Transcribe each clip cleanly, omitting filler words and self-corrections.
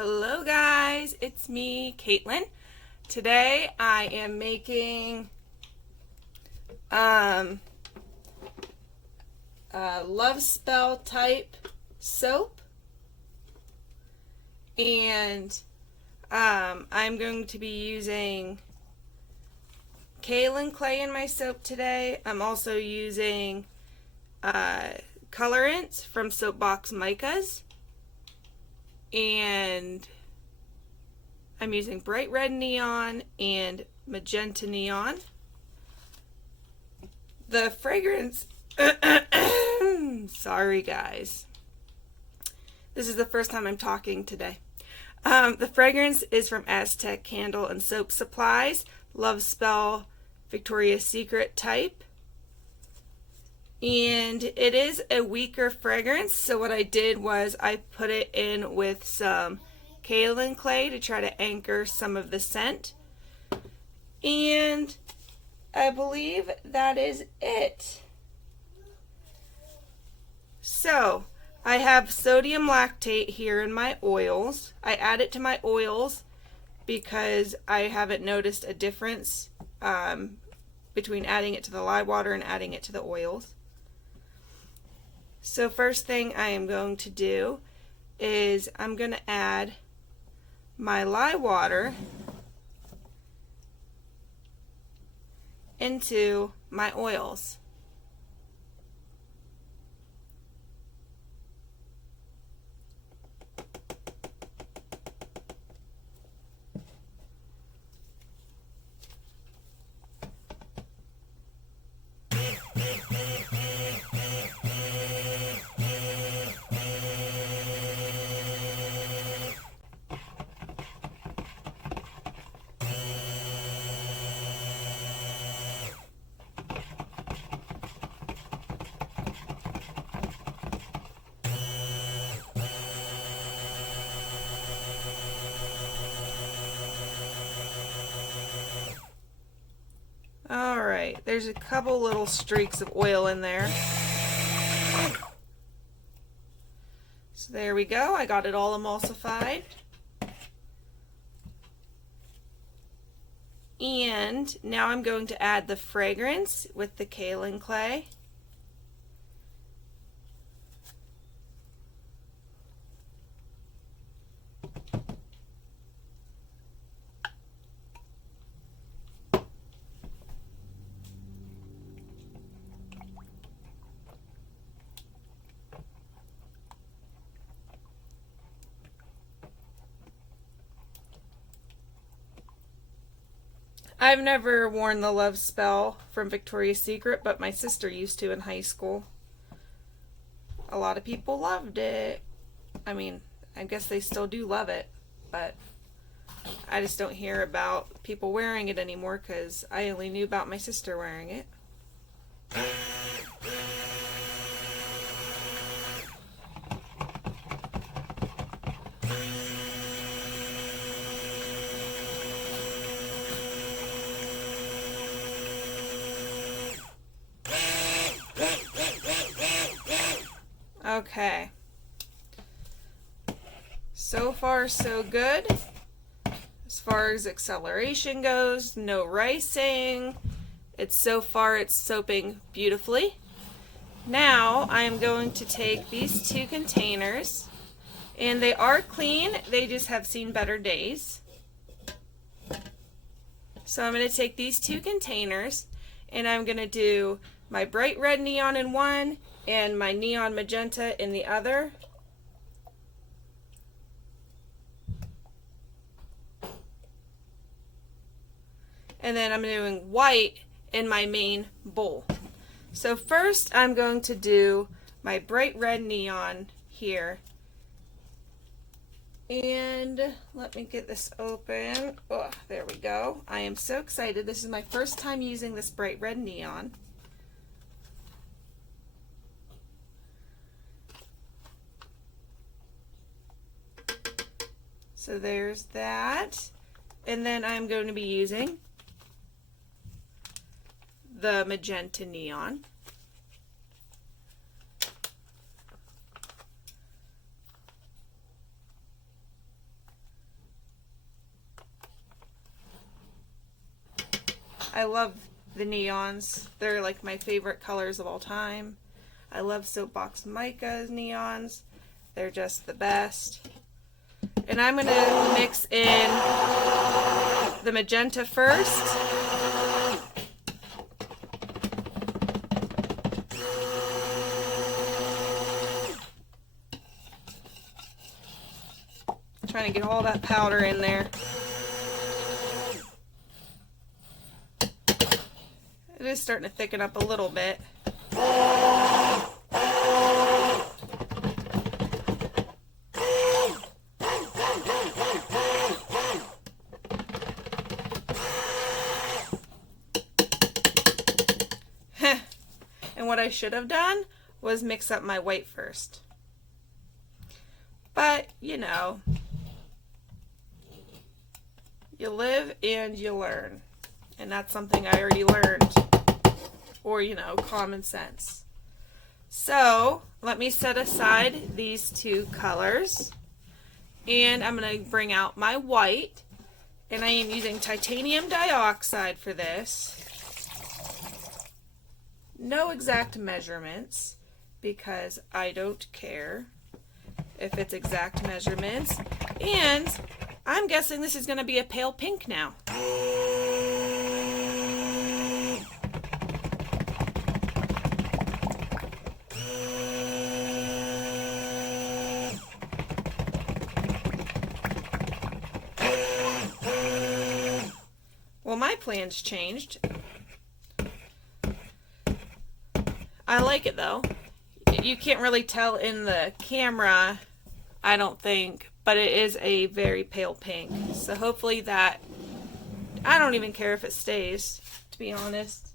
Hello guys, it's me, Caitlin. Today I am making love spell type soap, and I'm going to be using kaolin clay in my soap today. I'm also using colorants from SoapBox Micas. And I'm using bright red neon and magenta neon. The fragrance, sorry guys, this is the first time I'm talking today. The fragrance is from Aztec Candle and Soap Supplies, Love Spell Victoria's Secret type. And it is a weaker fragrance, so what I did was I put it in with some kaolin clay to try to anchor some of the scent. And I believe that is it. So I have sodium lactate here in my oils. I add it to my oils because I haven't noticed a difference between adding it to the lye water and adding it to the oils. So first thing I am going to do is I'm going to add my lye water into my oils. Alright, there's a couple little streaks of oil in there. So there we go, I got it all emulsified. And now I'm going to add the fragrance with the kaolin clay. I've never worn the Love Spell from Victoria's Secret, but my sister used to in high school. A lot of people loved it. I mean, I guess they still do love it, but I just don't hear about people wearing it anymore because I only knew about my sister wearing it. Okay, so far so good. As far as acceleration goes, no ricing. It's soaping beautifully. Now I'm going to take these two containers, and they are clean, they just have seen better days. So I'm going to take these two containers and I'm going to do my bright red neon in one and my neon magenta in the other. And then I'm doing white in my main bowl. So first I'm going to do my bright red neon here. And let me get this open. Oh, there we go. I am so excited. This is my first time using this bright red neon. So there's that. And then I'm going to be using the magenta neon. I love the neons. They're like my favorite colors of all time. I love SoapBox Micas neons. They're just the best. And I'm going to mix in the magenta first. Trying to get all that powder in there. It is starting to thicken up a little bit. And what I should have done was mix up my white first. But, you know, you live and you learn. And that's something I already learned. Or, you know, common sense. So, let me set aside these two colors. And I'm going to bring out my white. And I am using titanium dioxide for this. No exact measurements, because I don't care if it's exact measurements. And I'm guessing this is going to be a pale pink now. Well, my plans changed. I like it though. You can't really tell in the camera, I don't think, but it is a very pale pink. So hopefully that, I don't even care if it stays, to be honest.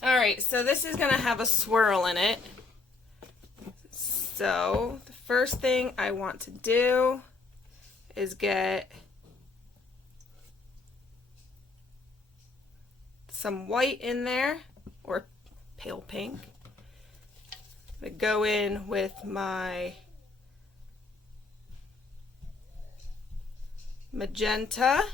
Alright, so this is going to have a swirl in it. So the first thing I want to do is get some white in there, or pale pink. I'm going to go in with my magenta.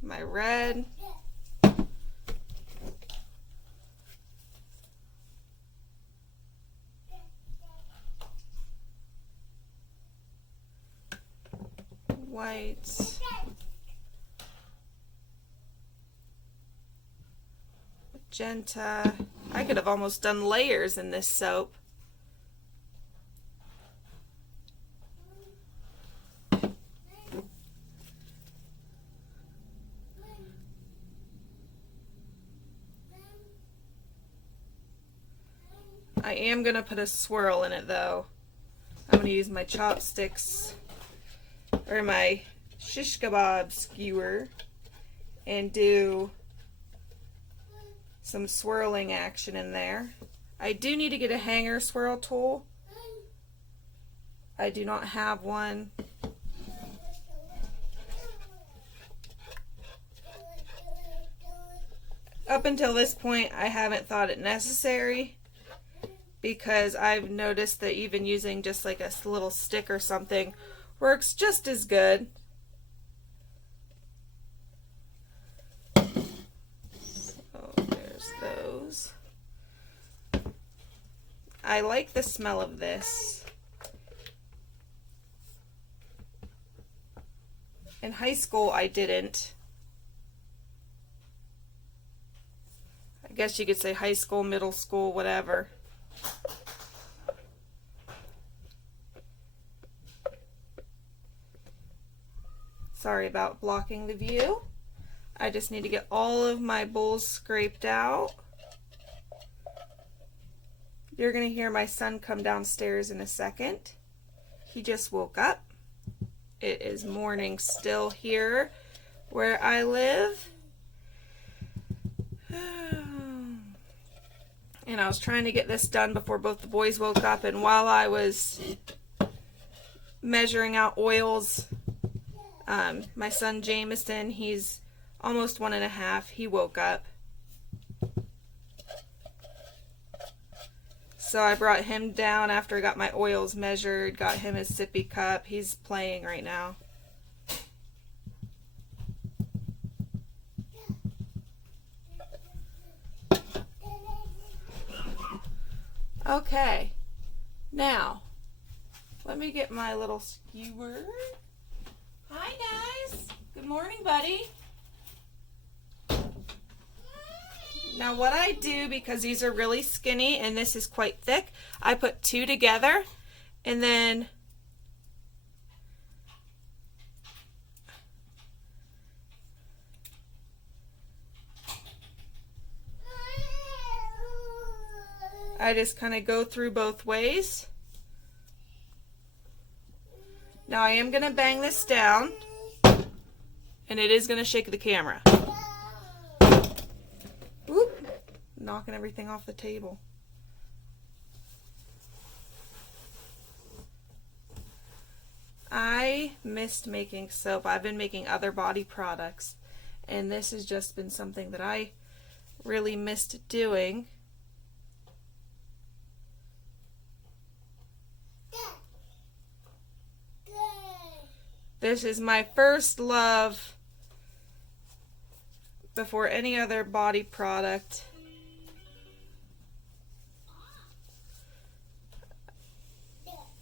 My red. White, magenta. I could have almost done layers in this soap. I am going to put a swirl in it though. I'm going to use my chopsticks, or my shish kebab skewer, and do some swirling action in there. I do need to get a hanger swirl tool. I do not have one. Up until this point, I haven't thought it necessary, because I've noticed that even using just like a little stick or something works just as good. So there's those. I like the smell of this. In high school, I didn't. I guess you could say high school, middle school, whatever. Sorry about blocking the view. I just need to get all of my bowls scraped out. You're going to hear my son come downstairs in a second. He just woke up. It is morning still here where I live. And I was trying to get this done before both the boys woke up, and while I was measuring out oils, my son Jameson, he's almost 1.5, he woke up. So I brought him down after I got my oils measured, got him his sippy cup. He's playing right now. Okay, now let me get my little skewer. Hi guys, good morning, buddy. Now what I do, because these are really skinny and this is quite thick, I put two together and then I just kind of go through both ways. Now I am going to bang this down, and it is going to shake the camera. Whoop, knocking everything off the table. I missed making soap. I've been making other body products, and this has just been something that I really missed doing. This is my first love before any other body product.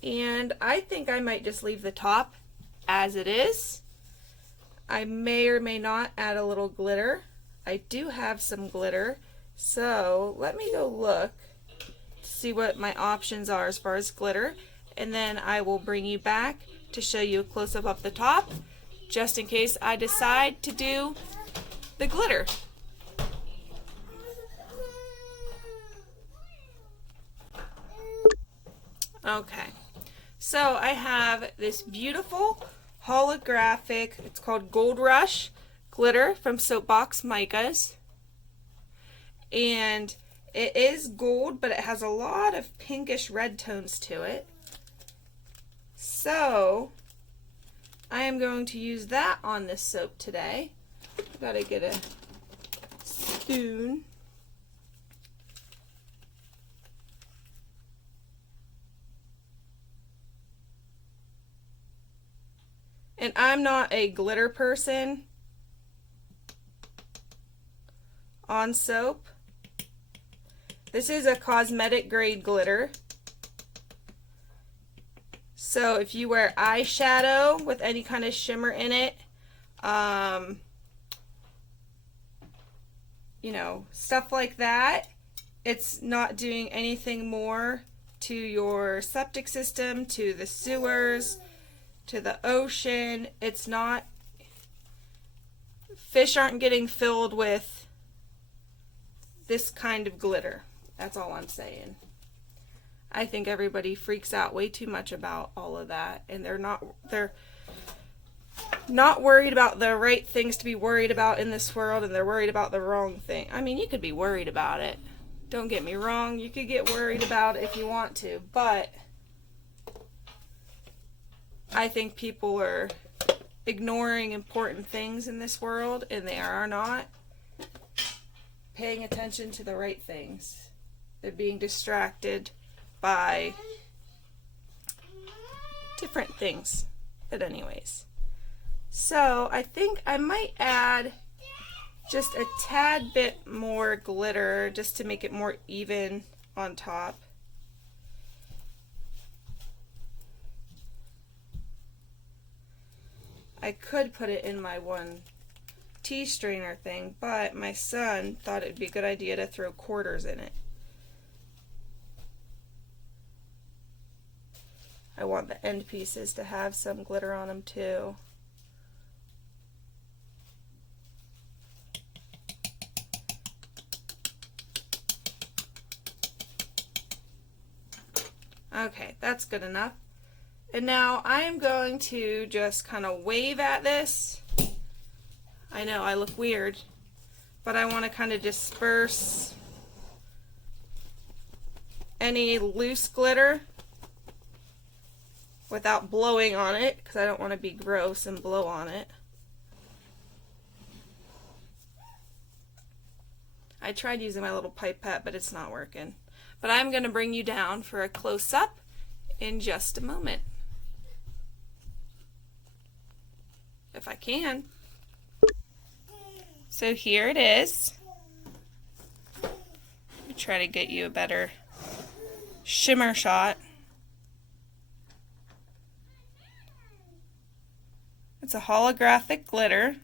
And I think I might just leave the top as it is. I may or may not add a little glitter. I do have some glitter, so let me go look to see what my options are as far as glitter, and then I will bring you back to show you a close-up of the top, just in case I decide to do the glitter. Okay, so I have this beautiful holographic, it's called Gold Rush glitter from SoapBox Micas, and it is gold, but it has a lot of pinkish red tones to it. So I am going to use that on this soap today. Gotta get a spoon. And I'm not a glitter person on soap. This is a cosmetic grade glitter. So if you wear eyeshadow with any kind of shimmer in it, you know, stuff like that, it's not doing anything more to your septic system, to the sewers, to the ocean. It's not, fish aren't getting filled with this kind of glitter. That's all I'm saying. I think everybody freaks out way too much about all of that, and they're not worried about the right things to be worried about in this world, and they're worried about the wrong thing. I mean, you could be worried about it. Don't get me wrong, you could get worried about it if you want to, but I think people are ignoring important things in this world, and they are not paying attention to the right things. They're being distracted by different things. But anyways, so I think I might add just a tad bit more glitter just to make it more even on top. I could put it in my one tea strainer thing, but my son thought it'd be a good idea to throw quarters in it. I want the end pieces to have some glitter on them too. Okay, that's good enough. And now I am going to just kind of wave at this. I know I look weird, but I want to kind of disperse any loose glitter without blowing on it, because I don't want to be gross and blow on it. I tried using my little pipette, but it's not working. but I'm going to bring you down for a close-up in just a moment. If I can. So here it is. Let me try to get you a better shimmer shot. It's a holographic glitter.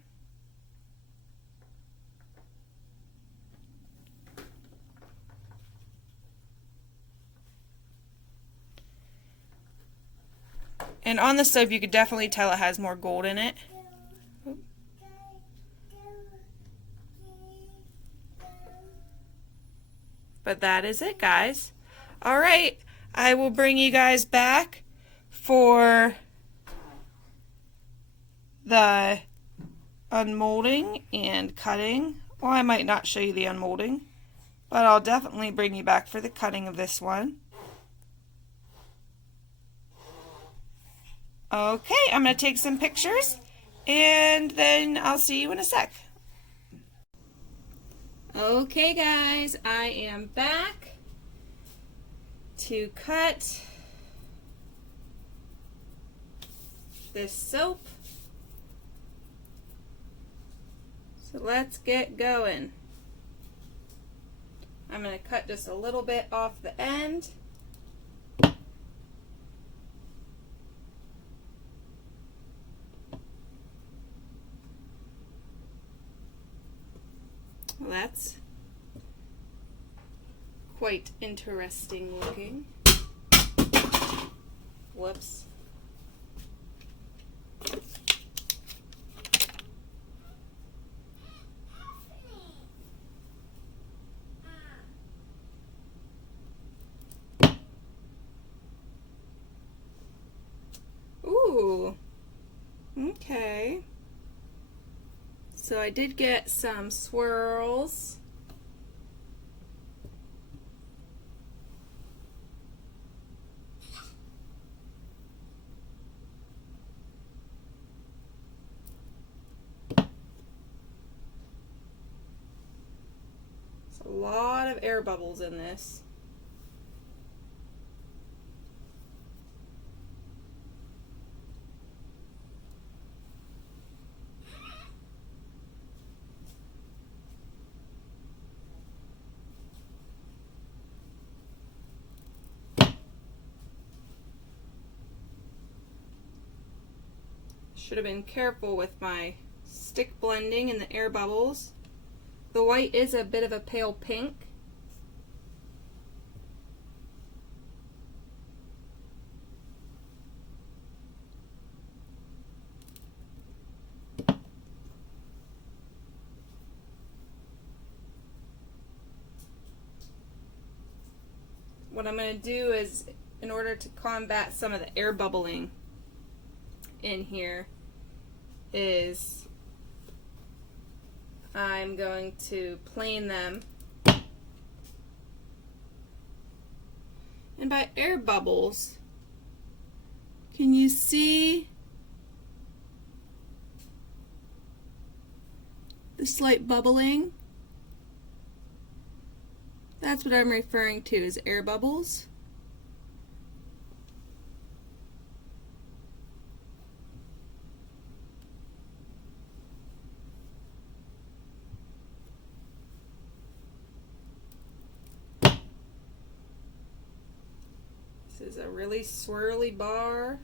And on the soap you could definitely tell it has more gold in it. But that is it, guys. Alright, I will bring you guys back for the unmolding and cutting. Well, I might not show you the unmolding, but I'll definitely bring you back for the cutting of this one. Okay, I'm going to take some pictures and then I'll see you in a sec. Okay guys, I am back to cut this soap. So let's get going. I'm going to cut just a little bit off the end. Well, that's quite interesting looking. Whoops. Ooh. Okay. So I did get some swirls. There's a lot of air bubbles in this. Should have been careful with my stick blending and the air bubbles. The white is a bit of a pale pink. What I'm going to do is, in order to combat some of the air bubbling in here, is I'm going to plane them. And by air bubbles, can you see the slight bubbling? That's what I'm referring to as air bubbles. This is a really swirly bar.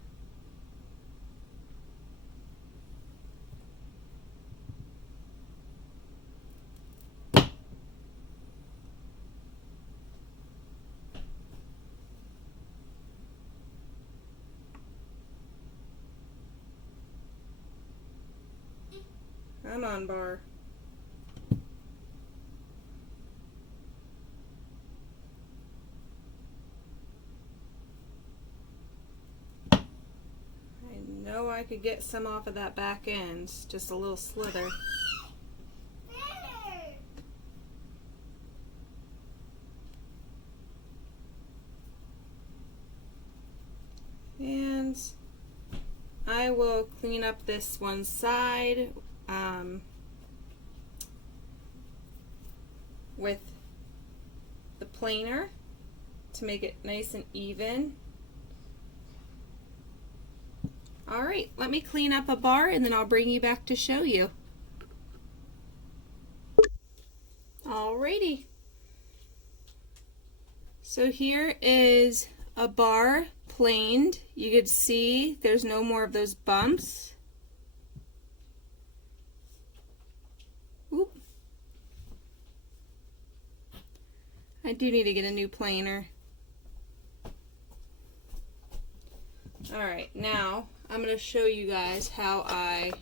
Come on, bar. I know I could get some off of that back end, just a little slither. And I will clean up this one side with the planer. to make it nice and even. Alright, let me clean up a bar and then I'll bring you back to show you. Alrighty. So here is a bar planed. You could see there's no more of those bumps. Oop. I do need to get a new planer. Alright, now I'm going to show you guys how I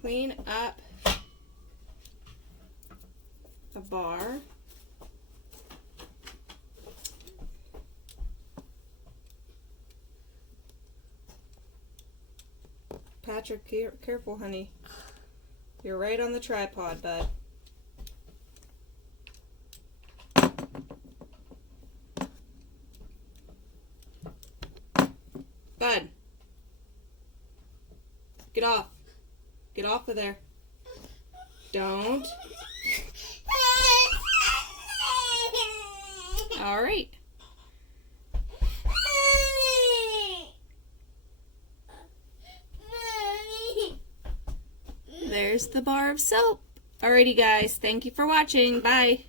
clean up a bar. Patrick, careful, honey. You're right on the tripod, bud. Bud. Get off. Get off of there. Don't. All right. There's the bar of soap. Alrighty guys, thank you for watching. Bye.